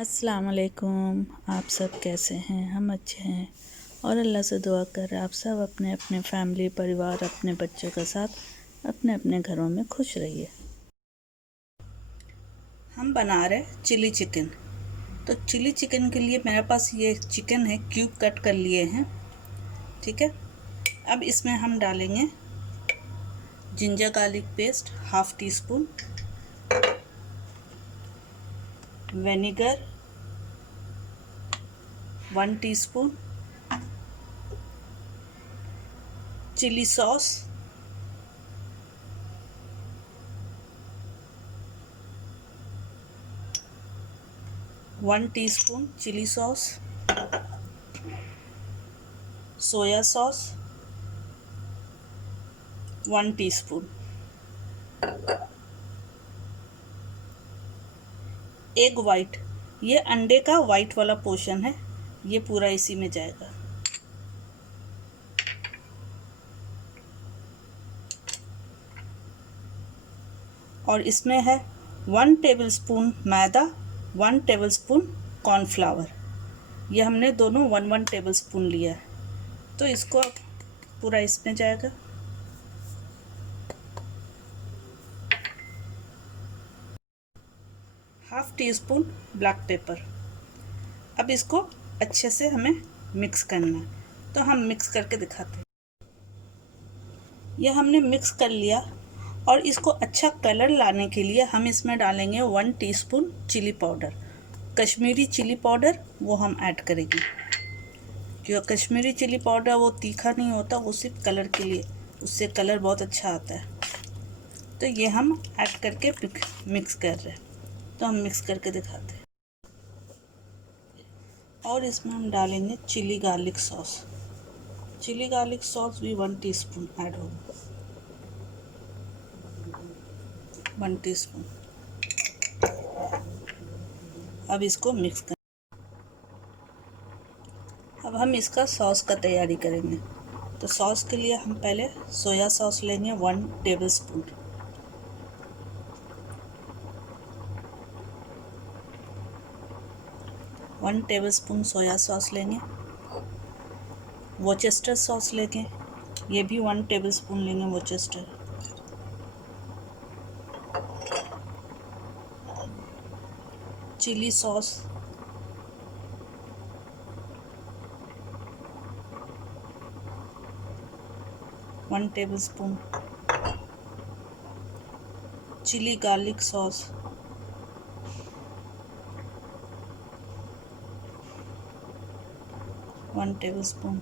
अस्सलाम वालेकुम। आप सब कैसे हैं? हम अच्छे हैं और अल्लाह से दुआ कर आप सब अपने अपने फैमिली परिवार अपने बच्चों के साथ अपने अपने घरों में खुश रहिए। हम बना रहे चिली चिकन। तो चिली चिकन के लिए मेरे पास ये चिकन है, क्यूब कट कर लिए हैं। ठीक है, अब इसमें हम डालेंगे ginger garlic paste half teaspoon, vinegar 1 teaspoon, chilli sauce 1 teaspoon, chilli sauce, soya sauce 1 teaspoon, egg white, ये अंडे का वाइट वाला पोर्शन है, ये पूरा इसी में जाएगा। और इसमें है 1 टेबलस्पून मैदा, 1 टेबलस्पून कॉर्नफ्लावर। ये हमने दोनों 1 टेबलस्पून लिया है, तो इसको पूरा इसमें जाएगा। Half tea spoon black pepper. अब इसको अच्छे से हमें मिक्स करना है, तो हम मिक्स करके दिखाते हैं। यह हमने मिक्स कर लिया और इसको अच्छा कलर लाने के लिए हम इसमें डालेंगे 1 teaspoon chilli powder, Kashmiri chilli powder, वो हम ऐड करेंगे। क्योंकि कश्मीरी चिली पाउडर वो तीखा नहीं होता, वो सिर्फ कलर के लिए, उससे कलर बहुत अच्छा आता है। तो ये हम ऐड करके मिक्स कर रहे हैं, तो हम मिक्स करके दिखाते हैं। और इसमें हम डालेंगे chilli garlic sauce. Chilli garlic sauce भी 1 टीस्पून ऐड होगा, 1 टीस्पून। अब इसको मिक्स कर, अब हम इसका सॉस का तैयारी करेंगे। तो सॉस के लिए हम पहले सोया सॉस लेंगे 1 tablespoon, one tablespoon soya sauce लेंगे। वॉचेस्टर सॉस लेंगे, ये भी 1 टेबलस्पून लेंगे Worcester. Chilli sauce, one tablespoon. Chilli garlic sauce, 1 tablespoon.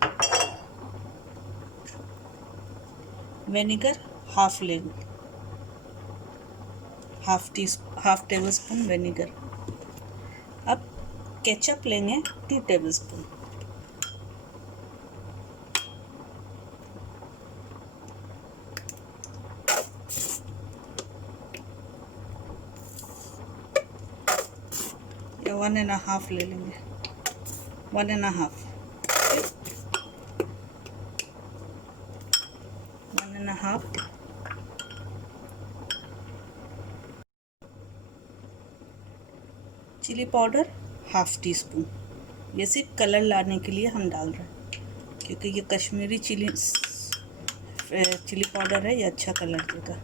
Vinegar half लेंगे, हाफ टेबलस्पून विनेगर। अब केचप लेंगे 2 टेबलस्पून। या 1.5 ले लेंगे, 1.5, 1.5। Chilli powder half teaspoon, ये सिर्फ कलर लाने के लिए हम डाल रहे हैं, क्योंकि ये कश्मीरी चिली पाउडर है, ये अच्छा कलर देगा।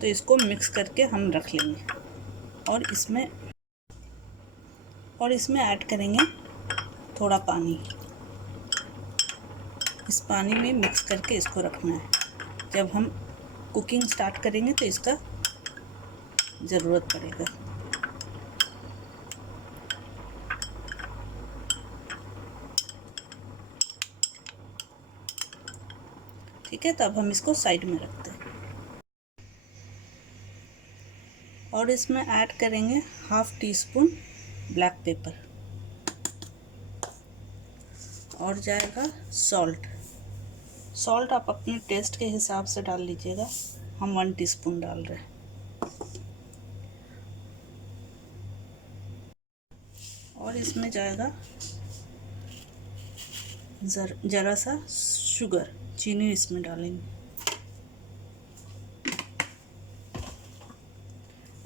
तो इसको मिक्स करके हम रख लेंगे और इसमें ऐड करेंगे थोड़ा पानी। इस पानी में मिक्स करके इसको रखना है। जब हम कुकिंग स्टार्ट करेंगे तो इसका ज़रूरत पड़ेगा। ठीक है, तब हम इसको साइड में रखते हैं और इसमें ऐड करेंगे half tea spoon black pepper और जाएगा सॉल्ट आप अपने टेस्ट के हिसाब से डाल लीजिएगा। हम 1 टीस्पून डाल रहे हैं। और इसमें जाएगा ज़रा सा शुगर, चीनी इसमें डालेंगे।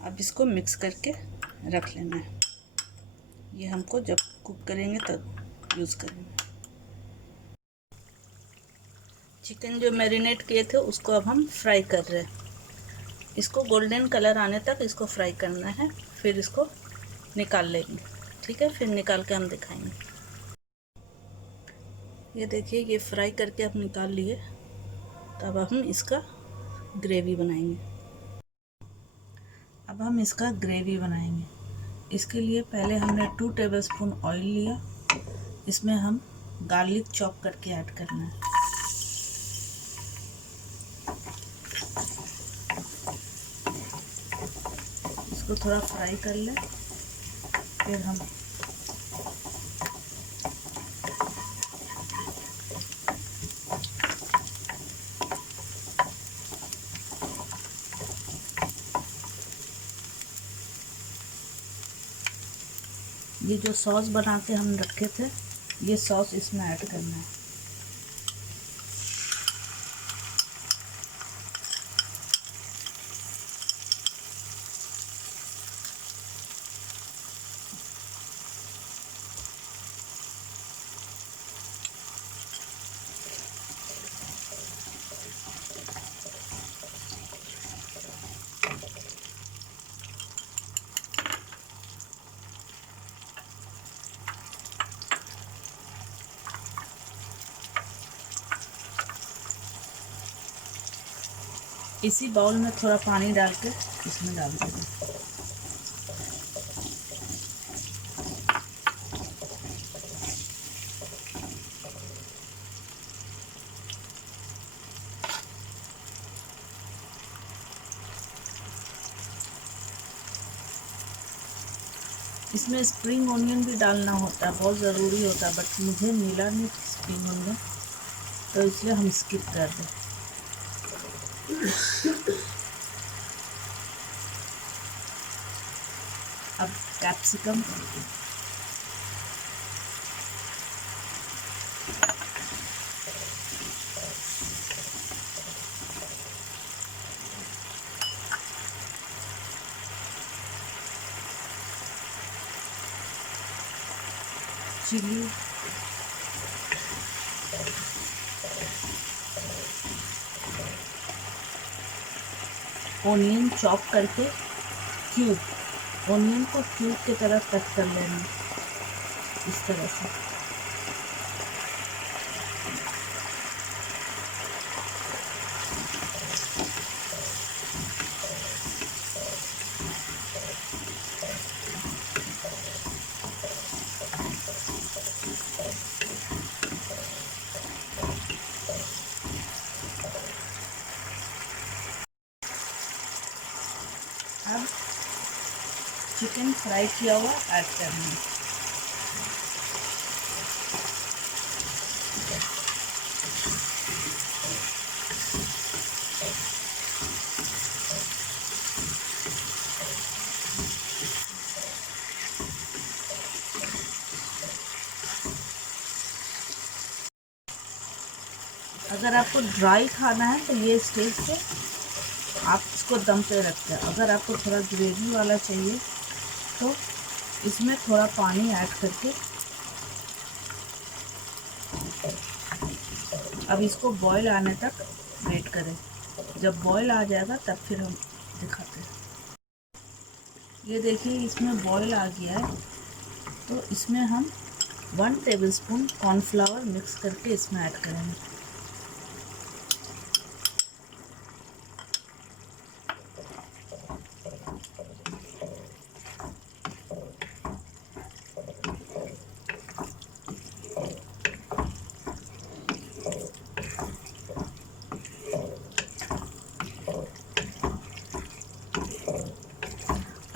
अब इसको मिक्स करके रख लेना है। ये हमको जब कुक करेंगे तब यूज़ करेंगे। चिकन जो मैरिनेट किए थे उसको अब हम फ्राई कर रहे हैं। इसको गोल्डन कलर आने तक इसको फ्राई करना है, फिर इसको निकाल लेंगे। ठीक है, फिर निकाल के हम दिखाएंगे। ये देखिए, ये फ्राई करके अब निकाल लिए। तब हम इसका ग्रेवी बनाएंगे। अब हम इसका ग्रेवी बनाएंगे। इसके लिए पहले हमने 2 टेबलस्पून ऑयल लिया। इसमें हम गार्लिक चॉप करके ऐड करना है। इसको थोड़ा फ्राई कर लें, फिर हम ये जो सॉस बना के हम रखे थे, ये सॉस इसमें ऐड करना है। इसी बाउल में थोड़ा पानी डाल के इसमें डाल देंगे। इसमें स्प्रिंग ऑनियन भी डालना होता है, बहुत ज़रूरी होता है, बट मुझे मिला नहीं स्प्रिंग ऑनियन, तो इसलिए हम स्किप कर दें। अब कैप्सिकम, चिली, ऑनियन चॉप करके क्यूब, ऑनियन को क्यूब की तरह कट कर लेना, इस तरह से। अब चिकन फ्राई किया हुआ ऐड करना है। अगर आपको ड्राई खाना है तो ये स्टेज पे आप इसको दम पे रखते हैं। अगर आपको थोड़ा ग्रेवी वाला चाहिए तो इसमें थोड़ा पानी ऐड करके अब इसको बॉईल आने तक वेट करें। जब बॉईल आ जाएगा तब फिर हम दिखाते हैं। ये देखिए, इसमें बॉईल आ गया है, तो इसमें हम 1 टेबलस्पून कॉर्नफ्लावर मिक्स करके इसमें ऐड करेंगे।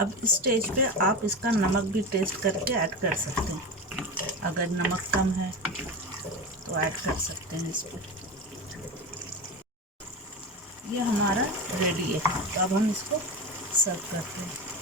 अब इस स्टेज पे आप इसका नमक भी टेस्ट करके ऐड कर सकते हैं। अगर नमक कम है तो ऐड कर सकते हैं इस पर। ये हमारा रेडी है, तो अब हम इसको सर्व करते हैं।